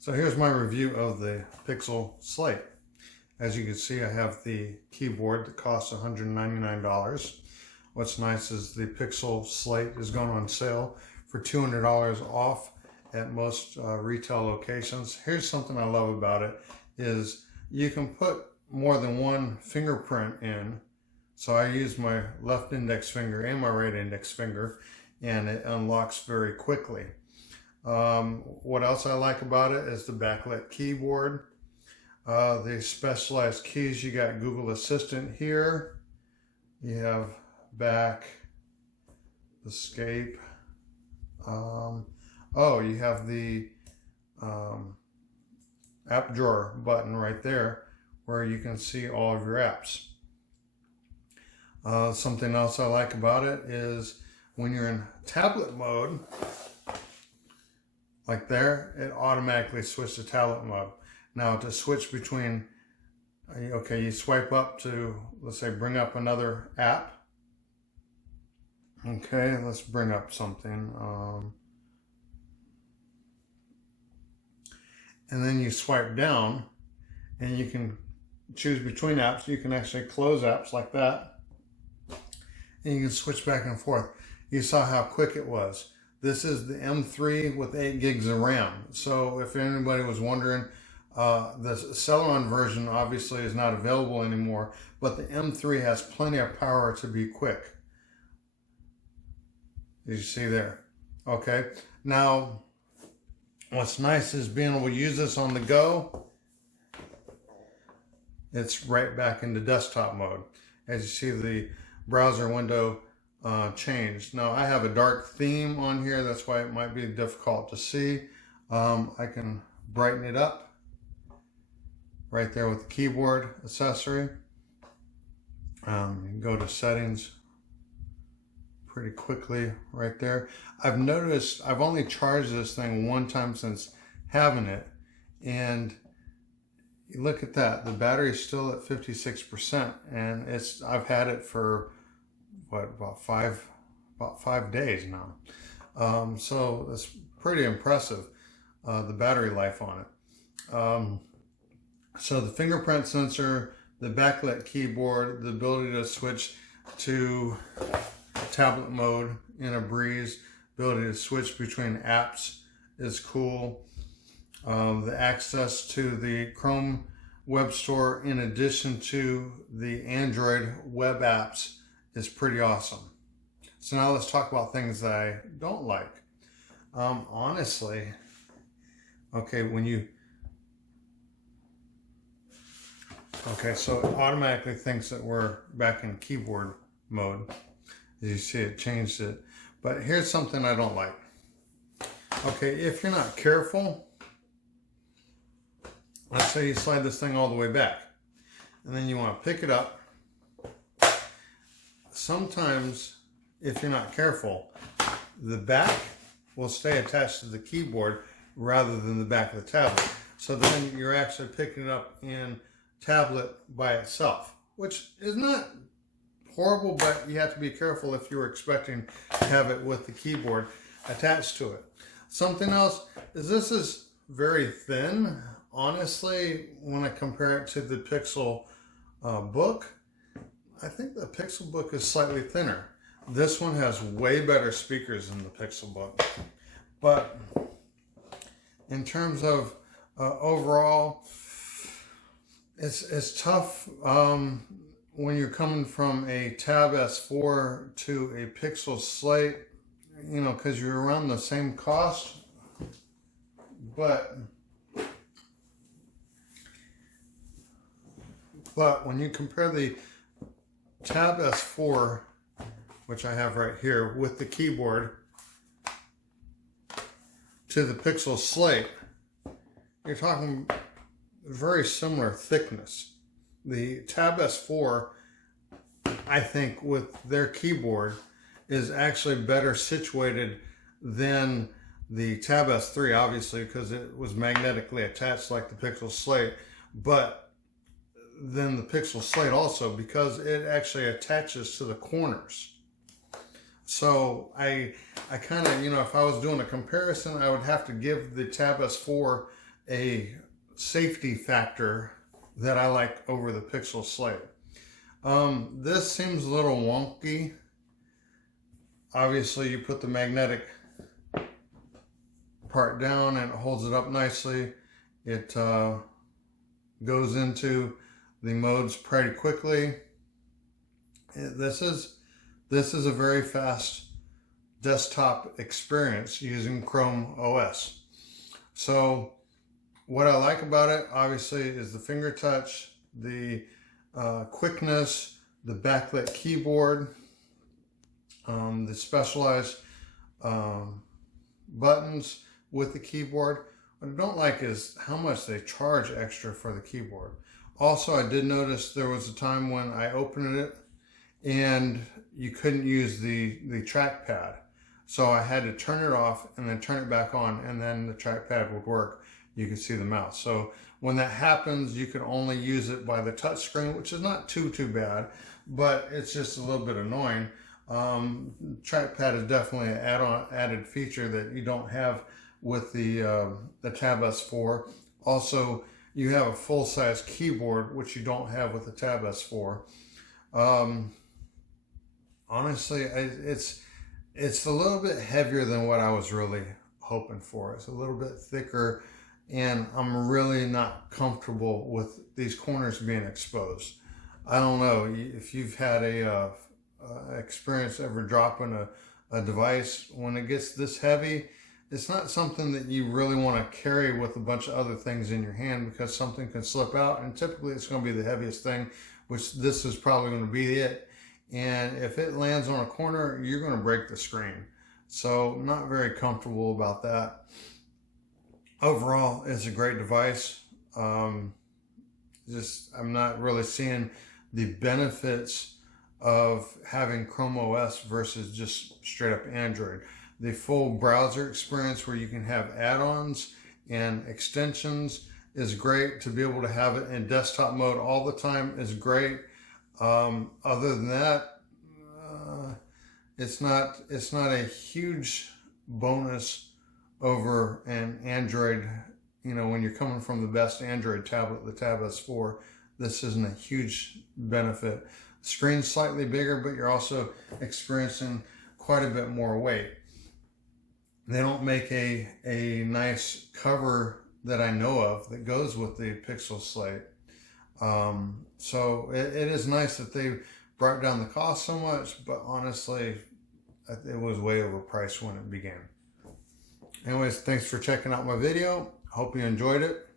So here's my review of the Pixel Slate. As you can see, I have the keyboard that costs $199. What's nice is the Pixel Slate is going on sale for $200 off at most retail locations. Here's something I love about it is you can put more than one fingerprint in. So I use my left index finger and my right index finger, and it unlocks very quickly. What else I like about it is the backlit keyboard. The specialized keys, you got Google Assistant here. You have back, escape. You have the app drawer button right there where you can see all of your apps. Something else I like about it is when you're in tablet mode, like there, it automatically switches to tablet mode. Now to switch between, okay, you swipe up to, let's say, bring up another app. Okay, let's bring up something. And then you swipe down and you can choose between apps. You can actually close apps like that. And you can switch back and forth. You saw how quick it was. This is the M3 with 8 gigs of RAM. So if anybody was wondering, the Celeron version obviously is not available anymore, but the M3 has plenty of power to be quick. As you see there. Okay. Now, what's nice is being able to use this on the go. It's right back into desktop mode. As you see, the browser window changed. Now I have a dark theme on here, that's why it might be difficult to see. I can brighten it up right there with the keyboard accessory. You can go to settings pretty quickly right there. I've noticed I've only charged this thing one time since having it, and you look at that, the battery's still at 56%, and I've had it for what, about five days now. So it's pretty impressive, the battery life on it. So the fingerprint sensor, the backlit keyboard, the ability to switch to tablet mode in a breeze, ability to switch between apps is cool. The access to the Chrome web store in addition to the Android web apps is pretty awesome. So now let's talk about things that I don't like. Honestly, okay, so it automatically thinks that we're back in keyboard mode. As you see, it changed it. But here's something I don't like. Okay, if you're not careful, let's say you slide this thing all the way back, and then you want to pick it up. Sometimes, if you're not careful, the back will stay attached to the keyboard rather than the back of the tablet. So then you're actually picking it up in tablet by itself, which is not horrible, but you have to be careful if you're expecting to have it with the keyboard attached to it. Something else is this is very thin. Honestly, when I compare it to the Pixel Book, I think the Pixel Book is slightly thinner. This one has way better speakers than the Pixel Book. But in terms of overall, it's tough when you're coming from a Tab S4 to a Pixel Slate, you know, because you're around the same cost. But when you compare the Tab S4, which I have right here, with the keyboard to the Pixel Slate, you're talking very similar thickness. The Tab S4, I think, with their keyboard is actually better situated than the Tab S3, obviously, because it was magnetically attached like the Pixel Slate, but then the Pixel Slate also because it actually attaches to the corners. So I kind of, you know, if I was doing a comparison, I would have to give the Tab S4 a safety factor that I like over the Pixel Slate. This seems a little wonky. Obviously, you put the magnetic part down and it holds it up nicely. It goes into the modes pretty quickly. This is a very fast desktop experience using Chrome OS. So what I like about it, obviously, is the finger touch, the quickness, the backlit keyboard, the specialized buttons with the keyboard. What I don't like is how much they charge extra for the keyboard. Also, I did notice there was a time when I opened it and you couldn't use the trackpad. So I had to turn it off and then turn it back on, and then the trackpad would work. You could see the mouse. So when that happens, you can only use it by the touch screen, which is not too bad, but it's just a little bit annoying. Trackpad is definitely an added feature that you don't have with the Tab S4. Also, you have a full-size keyboard, which you don't have with the Tab S4. Honestly, it's a little bit heavier than what I was really hoping for. It's a little bit thicker, and I'm really not comfortable with these corners being exposed. I don't know if you've had a experience ever dropping a device. When it gets this heavy, it's not something that you really want to carry with a bunch of other things in your hand, because something can slip out, and typically it's going to be the heaviest thing, which this is probably going to be it. And if it lands on a corner, you're going to break the screen. So not very comfortable about that. Overall, it's a great device. I'm not really seeing the benefits of having Chrome OS versus just straight up Android. The full browser experience where you can have add-ons and extensions is great. To be able to have it in desktop mode all the time is great. Other than that, it's not a huge bonus over an Android. You know, when you're coming from the best Android tablet, the Tab S4, this isn't a huge benefit. Screen's slightly bigger, but you're also experiencing quite a bit more weight. They don't make a nice cover that I know of that goes with the Pixel Slate. So it is nice that they brought down the cost so much, but honestly, it was way overpriced when it began. Anyways, thanks for checking out my video. Hope you enjoyed it.